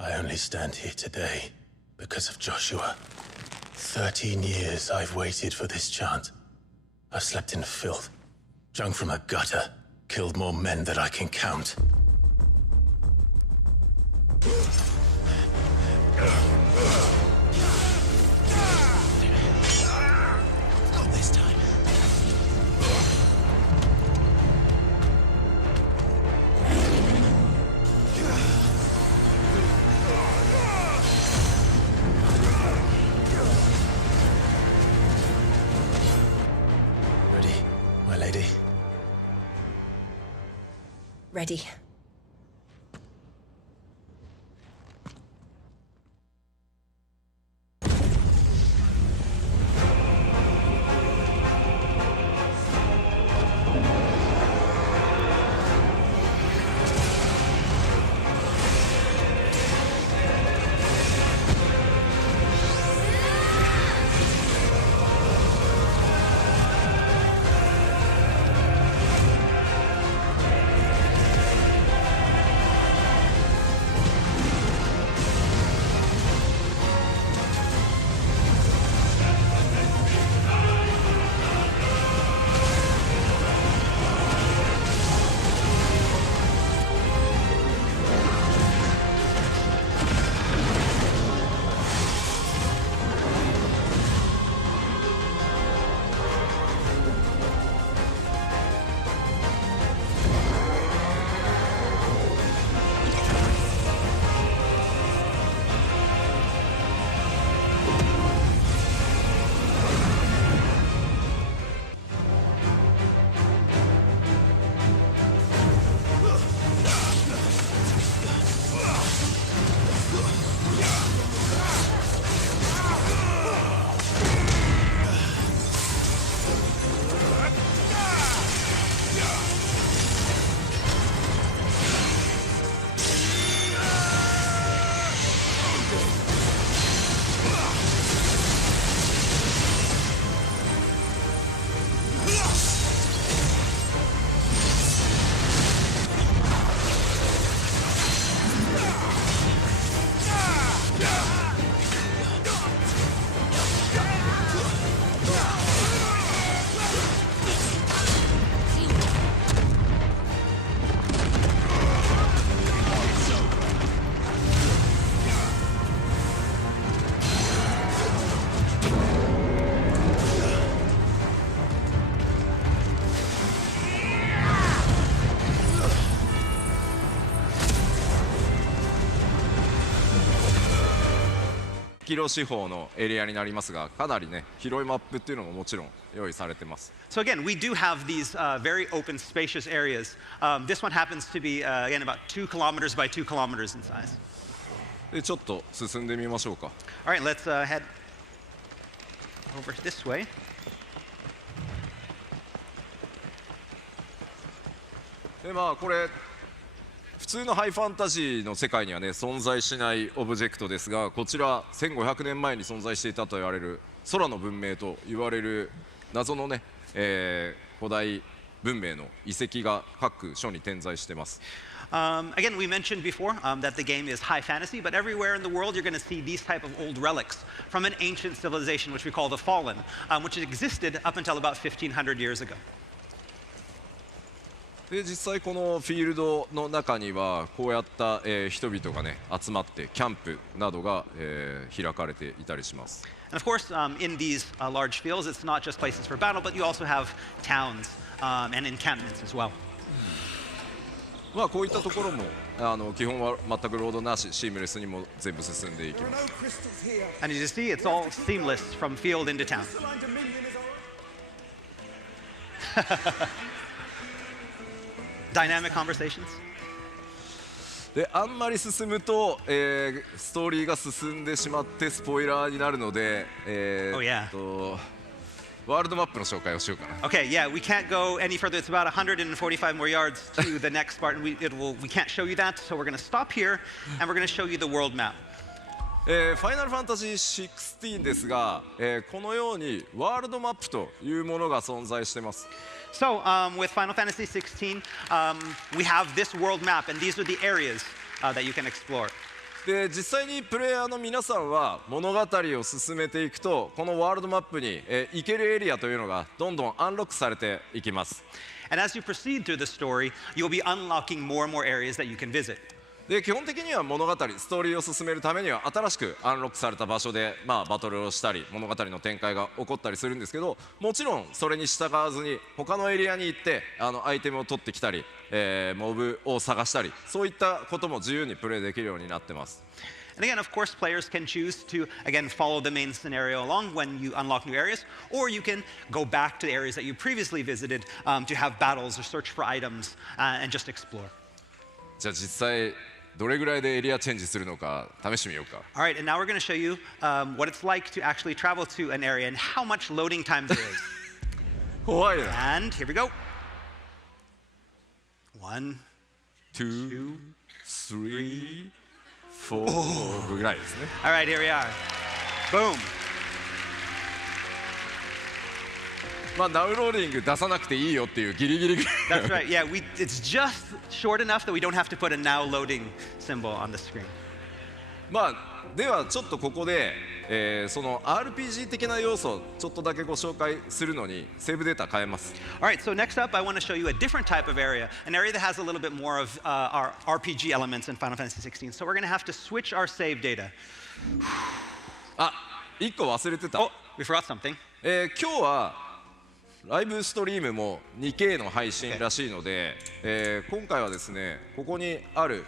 I only stand here today because of Joshua. 13 years I've waited for this chance. I've slept in filth, drunk from a gutter, killed more men than I can count. Not this time. Ready, my lady? Ready.キロ四方のエリアになりますが、かなりね広いマップっていうのももちろん用意されてます。So again, we do have these very open, spacious areas. This one happens to be again about 2 kilometers by 2 kilometers in size. でちょっと進んでみましょうか。All right, let's head over this way. でまあこれ普通のハイファンタジーの世界にはね存在しないオブジェクトですが、こちら1500年前に存在していたと言われる空の文明と言われる謎のね、古代文明の遺跡が各所に点在しています。Again, we mentioned before that the game is high fantasy, but everywhere in the world you're going to see these type of old relics from an ancient civilization which we call the Fallen, which existed up until about 1500 years ago. で実際このフィールドの中にはこうやった、人々がね集まってキャンプなどが、開かれていたりします。And of course, in these large fields, it's not just places for battle, but you also have towns and encampments as well. まあこういったところも基本は全くロードなし、シームレスにも全部進んでいきます。And as you see, it's all seamless from field into town. Dynamic conversations. であんまり進むと、ストーリーが進んでしまってスポイラーになるので、Oh, yeah. ワールドマップの紹介をしようかな。Okay, yeah, we can't go any further. It's about 145 more yards to the next part, and we can't show you that, so we're going to stop here, and we're going to show you the world map. ファイナルファンタジー16ですが、このようにワールドマップというものが存在しています。So with Final Fantasy 16, we have this world map, and these are the areas that you can explore. で実際にプレイヤーの皆さんは物語を進めていくとこのワールドマップに、行けるエリアというのがどんどんアンロックされていきます。And as you proceed through the story, you'll be unlocking more and more areas that you can visit. で基本的には物語ストーリーを進めるためには新しくアンロックされた場所で、バトルをしたり物語の展開が起こったりするんですけど、もちろんそれに従わずに他のエリアに行ってアイテムを取ってきたり、モブを探したりそういったことも自由にプレイできるようになってます。And again, of course, players can choose to, again, follow the main scenario along when you unlock new areas, or you can go back to the areas that you previously visited to have battles or search for items and just explore. じゃあ実際どれぐらいでエリアチェンジするのか試してみようか。All right, and now we're going to show you what it's like to actually travel to an area and how much loading time there is. 怖いな。 And here we go. 1, 2, 3, 4ぐらいですね。 All right, here we are. Boom. ダウンローディング出さなくていいよっていうギリギリぐらい。 That's right. Yeah, it's just short enough that we don't have to put a now loading symbol on the screen. ではちょっとここで、その RPG 的な要素をちょっとだけご紹介するのにセーブデータ変えます。 All right, so next up, I want to show you a different type of area, an area that has a little bit more of our RPG elements in Final Fantasy 16. So we're going to have to switch our save data. 1個忘れてた。 Oh, we forgot something. 今日はライブストリームも 2K の配信らしいので、今回はですねここにある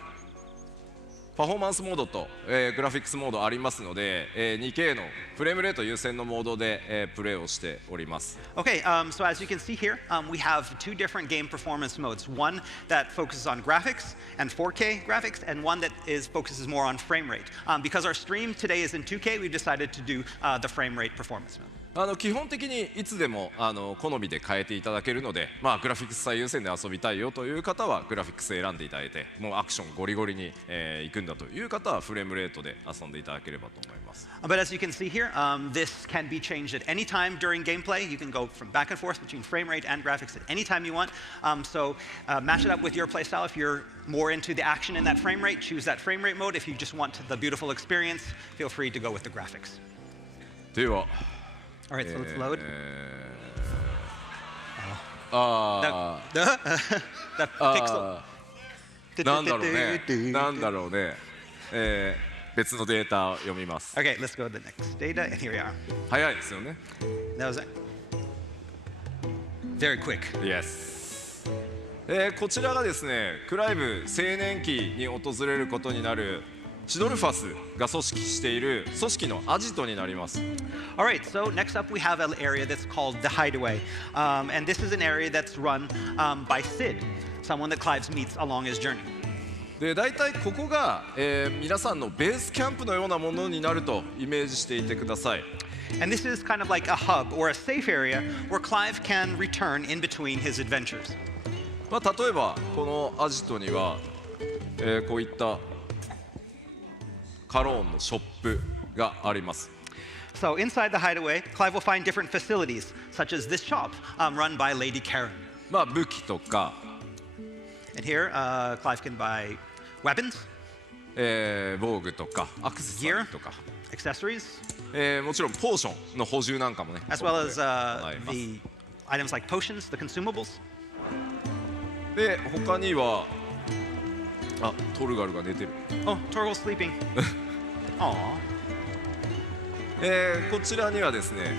パフォーマンスモードと、グラフィックスモードありますので、2K のフレームレート優先のモードで、プレイをしております。 Okay, so as you can see here, we have two different game performance modes. One that focuses on graphics and 4K graphics, and one that focuses more on frame rate. Because our stream today is in 2K, we've decided to do the frame rate performance mode. 基本的にいつでも好みで変えていただけるので、グラフィックス最優先で遊びたいよという方はグラフィックス選んでいただいて、もうアクションゴリゴリに、行くんだという方はフレームレートで遊んでいただければと思います。 But as you can see here, this can be changed at any time during gameplay. You can go from back and forth between frame rate and graphics at any time you want. So match it up with your playstyle. If you're more into the action in that frame rate, choose that frame rate mode. If you just want the beautiful experience, feel free to go with the graphics. では All right, so let's load. That pixel. なんだろうね、別のデータを読みます。 Okay, let's go to the next data, and here we are. 早いですよね。 That was it. Very quick. Yes。こちらがですね、クライブ青年期に訪れることになるシドルファスが組織している組織のアジトになります。 All right, so next up we have an area that's called the Hideaway. And this is an area that's run by Sid, someone that Clive meets along his journey. で大体ここが、皆さんのベースキャンプのようなものになるとイメージしていてください。 And this is kind of like a hub or a safe area where Clive can return in between his adventures. 例えばこのアジトには、こういったカローンのショップがあります。 So inside the Hideaway, Clive will find different facilities, such as this shop run by Lady Karen. 武器とか、 And here, Clive can buy weapons, 防具とかアクセサリーとか、 accessories, もちろんポーションの補充なんかもね。 as well as 行います。 the items like potions, the consumables. で他にはトルガルが寝てる。 Oh, Torgal's sleeping. Aww. こちらにはですね、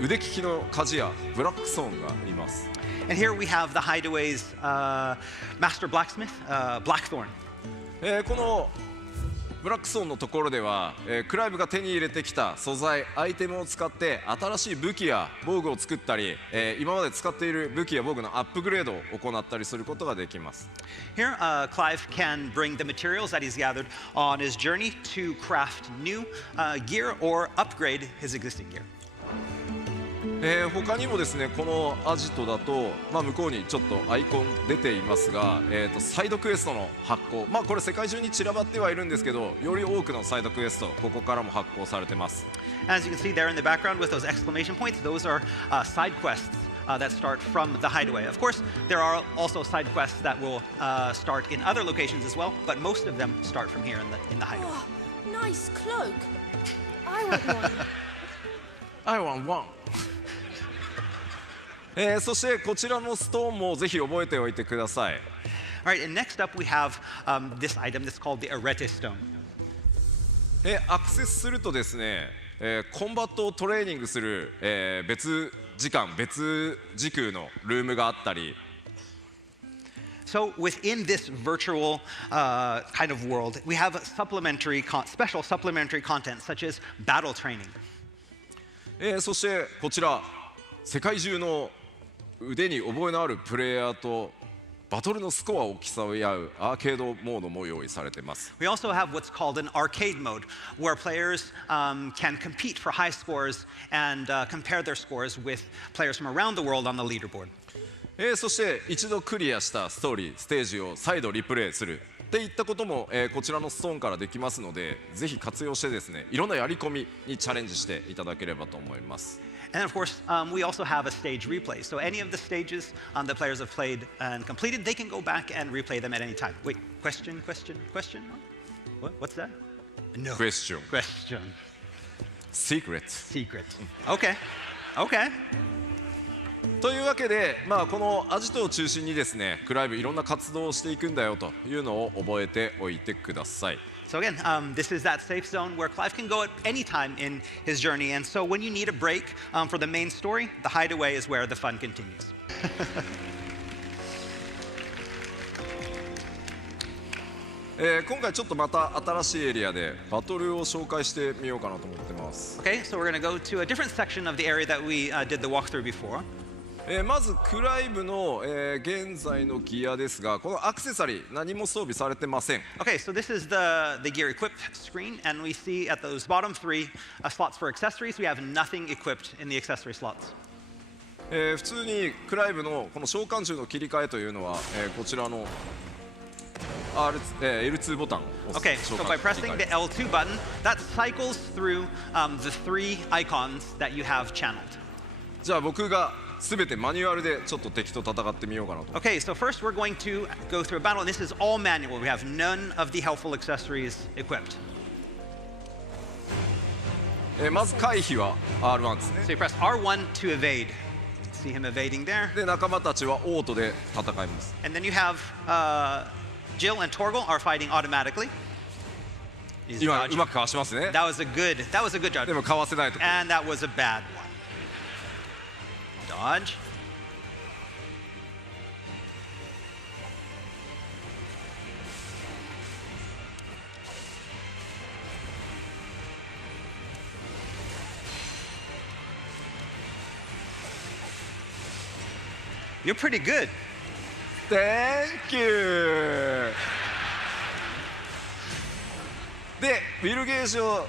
腕利きの鍛冶屋ブラックソーンがいます。 And here we have the Hideaway's master blacksmith, Blackthorn. このブラックソーンのところでは、クライブが手に入れてきた素材アイテムを使って新しい武器や防具を作ったり、今まで使っている武器や防具のアップグレードを行ったりすることができます。 Here, Clive can bring the materials that he's gathered on his journey to craft new gear or upgrade his existing gear. 他にもですねこのアジトだと、向こうにちょっとアイコン出ていますが、サイドクエストの発行、これ世界中に散らばってはいるんですけど、より多くのサイドクエストここからも発行されてます。 As you can see there in the background with those exclamation points, those are side quests that start from the hideaway. Of course, there are also side quests that will start in other locations as well, but most of them start from here in the hideaway. Oh, nice cloak. I want one. I want one. そしてこちらのストーンもぜひ覚えておいてください。All right, and next up we have this item that's called the arete stone. アクセスするとですね、コンバットをトレーニングする、別時間別時空のルームがあったり。So within this virtual kind of world, we have special supplementary content such as battle training. そしてこちら世界中の腕に覚えのあるプレイヤーとバトルのスコアを競い合うアーケードモードも用意されています。We also have what's called an arcade mode, where players can compete for high scores and compare their scores with players from around the world on the leaderboard. そして一度クリアしたストーリー、ステージを再度リプレイするっていったことも、こちらのストーンからできますので、ぜひ活用してですね、いろんなやり込みにチャレンジしていただければと思います。And of course, we also have a stage replay. So any of the stages that players have played and completed, they can go back and replay them at any time. Wait, question? What's that? No. Question. Secret. Secret. Okay. というわけで、このアジトを中心にですね、クライブいろんな活動をしていくんだよというのを覚えておいてください。So again, this is that safe zone where Clive can go at any time in his journey. And so when you need a break for the main story, the hideaway is where the fun continues. 今回ちょっとまた新しいエリアでバトルを紹介してみようかなと思ってます。Okay, so we're going to go to a different section of the area that we did the walkthrough before. まずクライブの、現在のギアですが、このアクセサリー何も装備されてません。Okay, so this is the gear equipped screen, and we see at those bottom three slots for accessories, we have nothing equipped in the accessory slots. 普通にクライブのこの召喚銃の切り替えというのは、こちらのL2 ボタンを押す。Okay, so by pressing the L2 button, that cycles through the three icons that you have channeled. じゃあ僕がすべてマニュアルでちょっと敵と戦ってみようかなと。Okay, so first we're going to go through a battle, and this is all manual. We have none of the helpful accessories equipped. まず回避は R1 ですね。 So you press R1 to evade. See him evading there. で仲間たちはオートで戦います。And then you have Jill and Torgal are fighting automatically. He's 今 dodging. うまくかわしますね。 That was a good judge. でもかわせないと。 And that was a bad one. Dodge. You're pretty good. Thank you! で、ウィルゲージを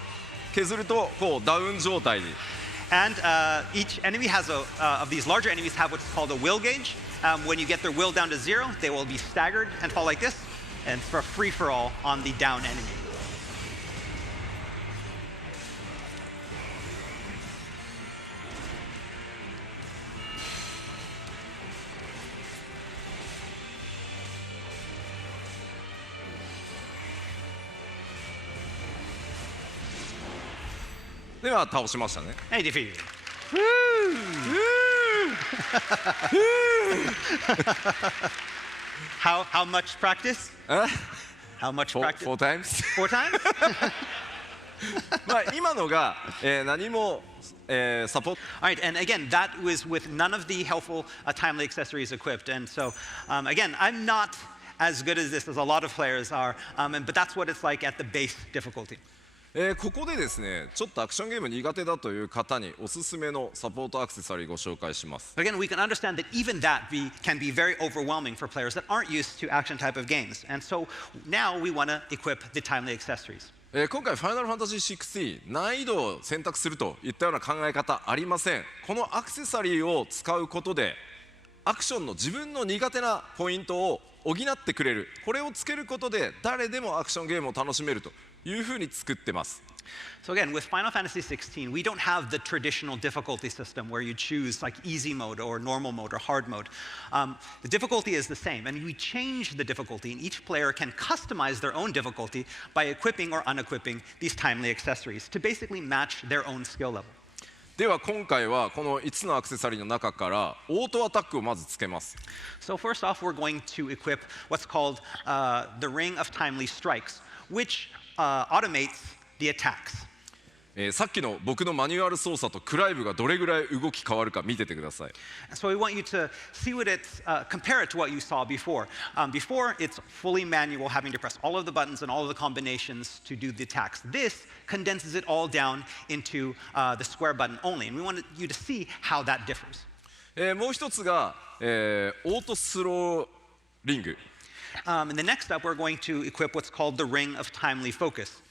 削るとこうダウン状態に。 And each enemy has of these larger enemies have what's called a will gauge. When you get their will down to 0, they will be staggered and fall like this, and for a free-for-all on the down enemy.では倒しましたね。 Hey, defeated. How much practice? How much practice? 4 times? 4 times? 今のが、何も、サポート。 All right, and again, that was with none of the helpful timely accessories equipped. And so, again, I'm not as good as this as a lot of players are, but that's what it's like at the base difficulty. ここでですね、ちょっとアクションゲーム苦手だという方におすすめのサポートアクセサリーご紹介します。 Again, we can understand that even that can be very overwhelming for players that aren't used to action type of games. And so now we want to equip the timely accessories. 今回ファイナルファンタジー16難易度を選択するといったような考え方ありません。このアクセサリーを使うことでアクションの自分の苦手なポイントを補ってくれる、これをつけることで誰でもアクションゲームを楽しめるというふうに作ってます。So again, with Final Fantasy XVI, we don't have the traditional difficulty system where you choose like easy mode or normal mode or hard mode. The difficulty is the same, and we change the difficulty, and each player can customize their own difficulty by equipping or unequipping these timely accessories to basically match their own skill level. では今回はこの5つのアクセサリーの中からオートアタックをまずつけます。 So first off, we're going to equip what's called the Ring of Timely Strikes, which automates the attacks. さっきの僕のマニュアル操作とクライブがどれぐらい動き変わるか見ててください。 So we want you to see what it's, compare it to what you saw before. Before, it's fully manual, having to press all of the buttons and all of the combinations to do the attacks. This condenses it all down into the square button only, and we want you to see how that differs. もう一つが、オートスローリング。 And the next up, we're going to equip what's called the Ring of Timely Focus.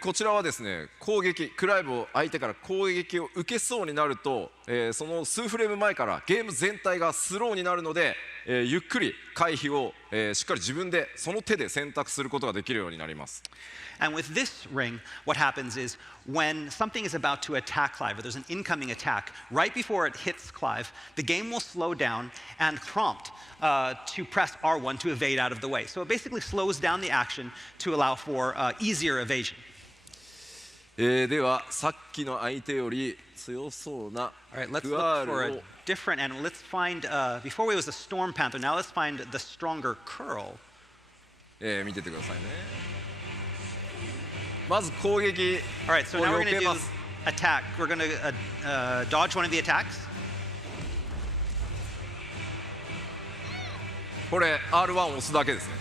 こちらはですね、攻撃、クライブを相手から攻撃を受けそうになると、その数フレーム前からゲーム全体がスローになるので、ゆっくり回避を、しっかり自分でその手で選択することができるようになります。 And with this ring, what happens is when something is about to attack Clive, or there's an incoming attack, right before it hits Clive, the game will slow down and prompt to press R1 to evade out of the way. So it basically slows down the action to allow for easier evasion. ではさっきの相手より強そうな All right, let's ク look アー for ル a を different animal. Let's find, before we was a storm panther, now let's find the stronger curl. 見ててくださいね。まず攻撃 All right, so を now we're 避 going to け do ます。 attack. We're going to dodge one of the attacks. これ R1 を押すだけですね。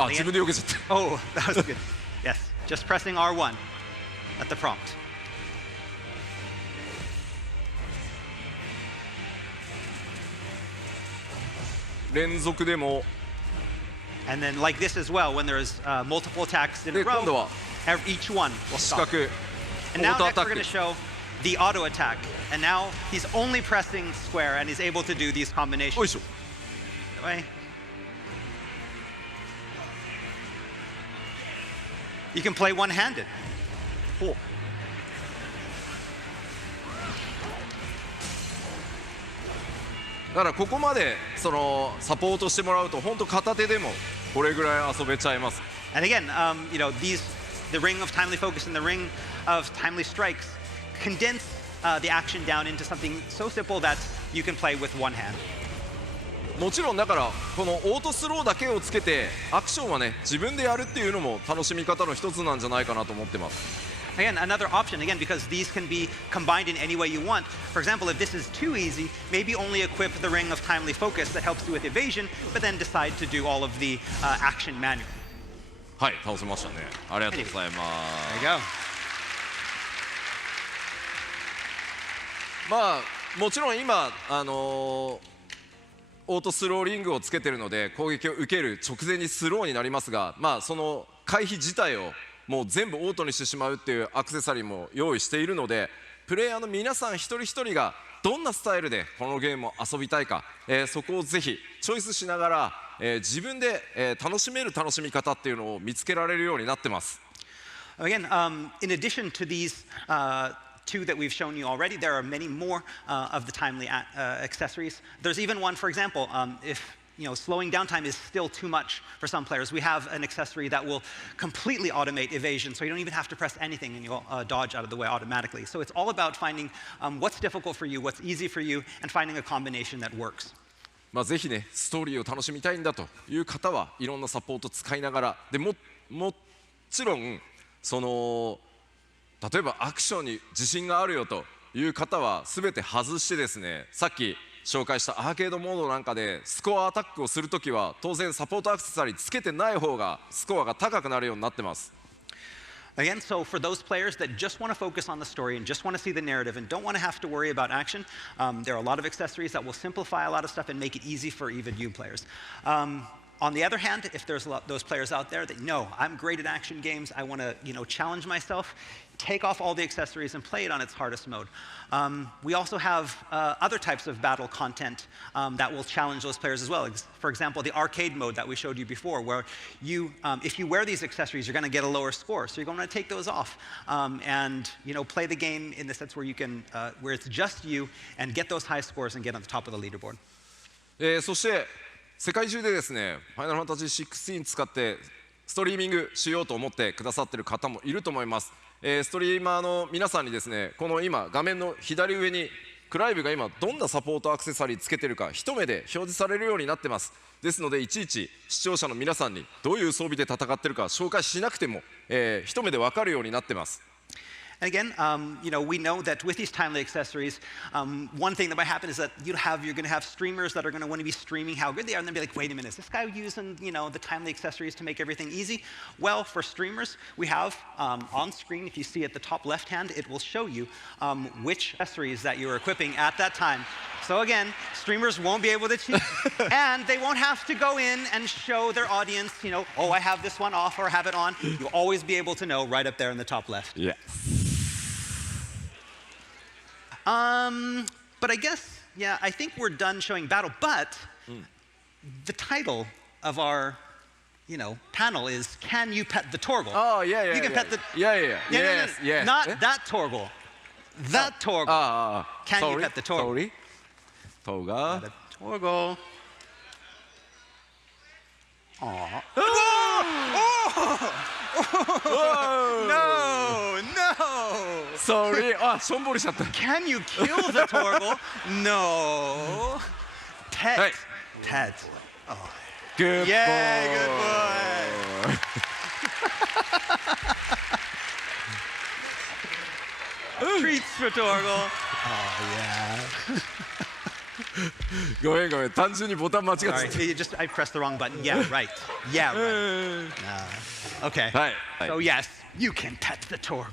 あ、自分で避けちゃった。 Oh, that was good. Yes, just pressing R1 at the prompt. 連続でも And then like this as well, when there's multiple attacks in a で今度 row, は each one will 四 stop. 角 And オ now ートア next タ we're ッ going to ク show the auto attack. And now he's only pressing square and he's able to do these よい combinations. しょ Right? You can play one-handed. ほうだからここまでそのサポートしてもらうと本当片手でもこれぐらい遊べちゃいます。 And again, you know, the ring of timely focus and the ring of timely strikes condense the action down into something so simple that you can play with one hand. もちろんだからこのオートスローだけをつけてアクションはね自分でやるっていうのも楽しみ方の一つなんじゃないかなと思ってます。 Again, another option, again, because these can be combined in any way you want. For example, if this is too easy, maybe only equip the ring of timely focus that helps you with evasion, but then decide to do all of the action manually. はい、倒せましたね。ありがとうございま There す。 you go. まあもちろん今オートスローリングをつけてるので攻撃を受ける直前にスローになりますが、まあその回避自体をもう全部オートにしてしまうっていうアクセサリーも用意しているので、プレイヤーの皆さん一人一人がどんなスタイルでこのゲームを遊びたいか、そこをぜひチョイスしながら、自分で、楽しめる楽しみ方っていうのを見つけられるようになってます。 Again, in addition to these two that we've shown you already, there are many more of the timely accessories. There's even one, for example, if slowing down time is still too much for some players, we have an accessory that will completely automate evasion, so you don't even have to press anything and you'll dodge out of the way automatically. So it's all about finding what's difficult for you, what's easy for you, and finding a combination that works. まあぜひねストーリーを楽しみたいんだという方はいろんなサポート使いながらでもちろんその例えばアクションに自信があるよという方は全て外してですね、さっき紹介したアーケードモードなんかでスコアアタックをするときは当然サポートアクセサリーつけてない方がスコアが高くなるようになってます。 Again, so for those players that just want to focus on the story and just want to see the narrative and don't want to have to worry about action, there are a lot of accessories that will simplify a lot of stuff and make it easy for even new players. On the other hand, if there's those players out there that know I'm great at action games, I want to challenge myself, take off all the accessories and play it on its hardest mode. We also have other types of battle content that will challenge those players as well. For example, the arcade mode that we showed you before, where if you wear these accessories, you're going to get a lower score. So you're going to take those off and play the game in the sense where you can, where it's just you, and get those high scores and get on the top of the leaderboard. そして世界中でですね、ファイナルファンタジー16使ってストリーミングしようと思ってくださってる方もいると思います。ストリーマーの皆さんにですね、この今画面の左上にクライブが今どんなサポートアクセサリーつけてるか一目で表示されるようになってます。ですのでいちいち視聴者の皆さんにどういう装備で戦ってるか紹介しなくても、一目で分かるようになってます。And again, we know that with these timely accessories, one thing that might happen is that you're going to have streamers that are going to want to be streaming how good they are, and they'll be like, wait a minute, is this guy using the timely accessories to make everything easy? Well, for streamers, we have on screen, if you see at the top left hand, it will show you which accessories that you're equipping at that time. So again, streamers won't be able to cheat, and they won't have to go in and show their audience, oh, I have this one off or have it on. You'll always be able to know right up there in the top left. Yeah. But I guess, yeah, I think we're done showing battle. But the title of our, panel is "Can you pet the Torgal?" Oh yeah. You can pet the. Yeah. Yes. Not that Torgal. That Torgal. Can you pet the Torgal? Sorry. Torgal. The Torgal. Aww. No. Sorry. あ、しょんぼりしちゃった。Can you kill the Torgal? No. Pet. はい。Pet. Oh. Good boy. Yeah, good boy. Treats for Torgal. Oh, yeah. ごめん。単純にボタン間違ってた。Sorry, I pressed the wrong button. Yeah, right. Yeah, right. Okay. はい。So yes, you can pet the Torgal.